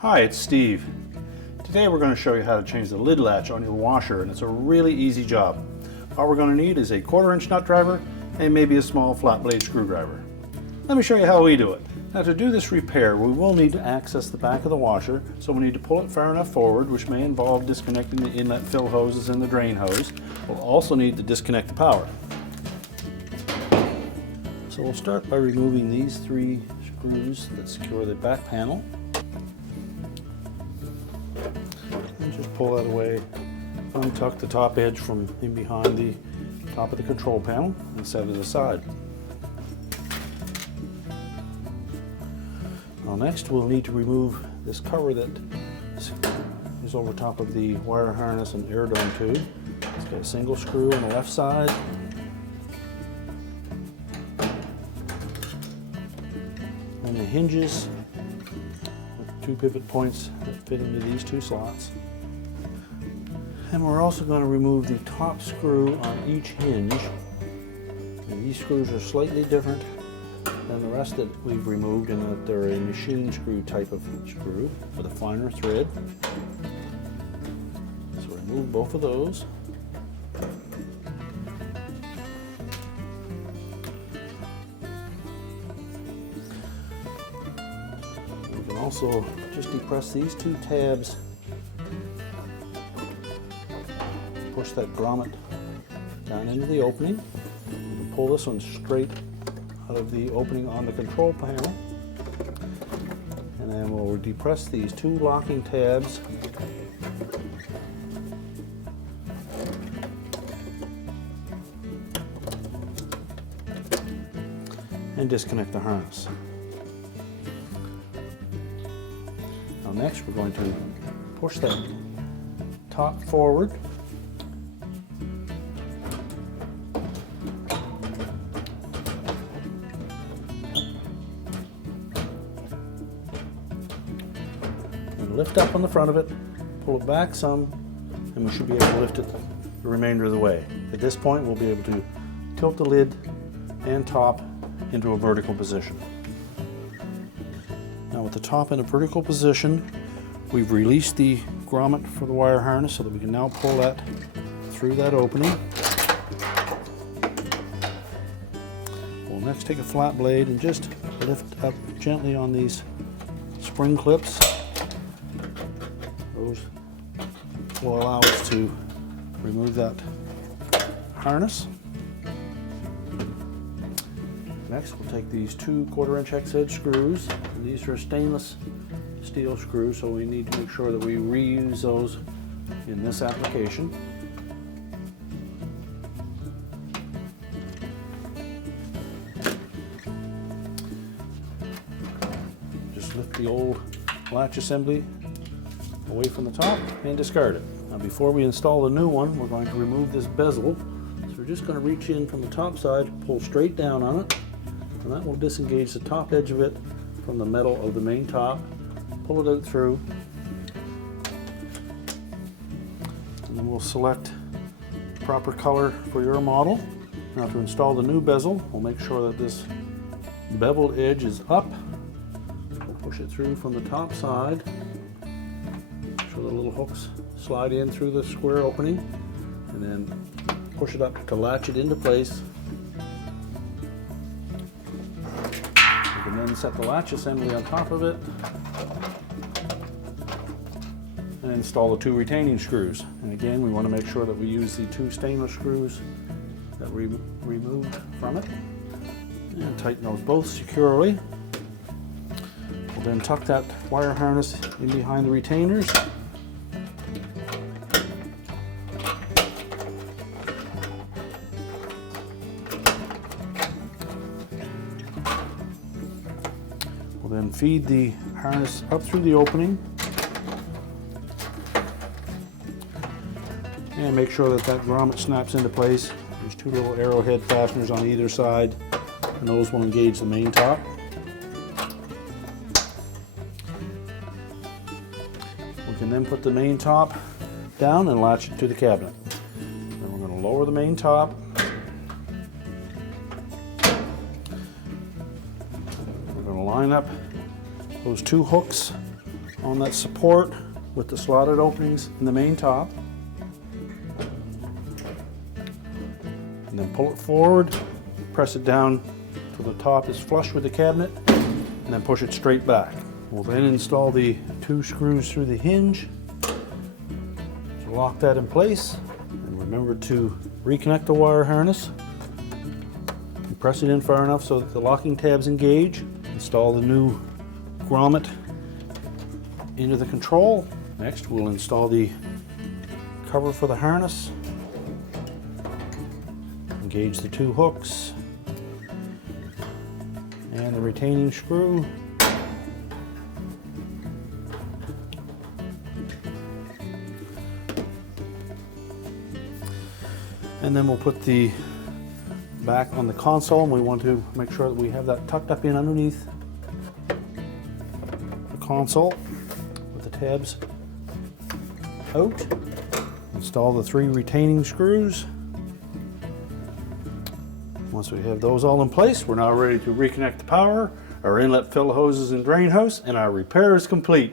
Hi, it's Steve. Today we're going to show you how to change the lid latch on your washer, and it's a really easy job. All we're going to need is a 1/4-inch nut driver and maybe a small flat blade screwdriver. Let me show you how we do it. Now, to do this repair, we will need to access the back of the washer, so we need to pull it far enough forward, which may involve disconnecting the inlet fill hoses and the drain hose. We'll also need to disconnect the power. So we'll start by removing these 3 screws that secure the back panel. And just pull that away, untuck the top edge from in behind the top of the control panel and set it aside. Now next we'll need to remove this cover that is over top of the wire harness and air dome tube. It's got a single screw on the left side. And the hinges with 2 pivot points that fit into these 2 slots. And we're also going to remove the top screw on each hinge. And these screws are slightly different than the rest that we've removed in that they're a machine screw type of screw with a finer thread. So remove both of those. We can also just depress these 2 tabs. Push that grommet down into the opening. You can pull this one straight out of the opening on the control panel. And then we'll depress these 2 locking tabs. And disconnect the harness. Now next we're going to push that top forward. Lift up on the front of it, pull it back some, and we should be able to lift it the remainder of the way. At this point, we'll be able to tilt the lid and top into a vertical position. Now with the top in a vertical position, we've released the grommet for the wire harness so that we can now pull that through that opening. We'll next take a flat blade and just lift up gently on these spring clips. Those will allow us to remove that harness. Next, we'll take these 2 1/4-inch hex head screws. And these are stainless steel screws, so we need to make sure that we reuse those in this application. Just lift the old latch assembly away from the top and discard it. Now before we install the new one, we're going to remove this bezel. So we're just going to reach in from the top side, pull straight down on it, and that will disengage the top edge of it from the metal of the main top. Pull it out through, and then we'll select the proper color for your model. Now to install the new bezel, we'll make sure that this beveled edge is up. We'll push it through from the top side. The little hooks slide in through the square opening, and then push it up to latch it into place. You can then set the latch assembly on top of it and install the 2 retaining screws. And again, we want to make sure that we use the 2 stainless screws that we removed from it, and tighten those both securely. We'll then tuck that wire harness in behind the retainers. We'll then feed the harness up through the opening and make sure that that grommet snaps into place. There's 2 little arrowhead fasteners on either side, and those will engage the main top. We can then put the main top down and latch it to the cabinet. Then we're going to lower the main top. We're going to line up those 2 hooks on that support with the slotted openings in the main top. And then pull it forward, press it down till the top is flush with the cabinet, and then push it straight back. We'll then install the 2 screws through the hinge to lock that in place. And remember to reconnect the wire harness. And press it in far enough so that the locking tabs engage. Install the new grommet into the control. Next, we'll install the cover for the harness. Engage the 2 hooks and the retaining screw. And then we'll put the back on the console, and we want to make sure that we have that tucked up in underneath the console with the tabs out. Install the 3 retaining screws. Once we have those all in place, we're now ready to reconnect the power, our inlet fill hoses and drain house, and our repair is complete.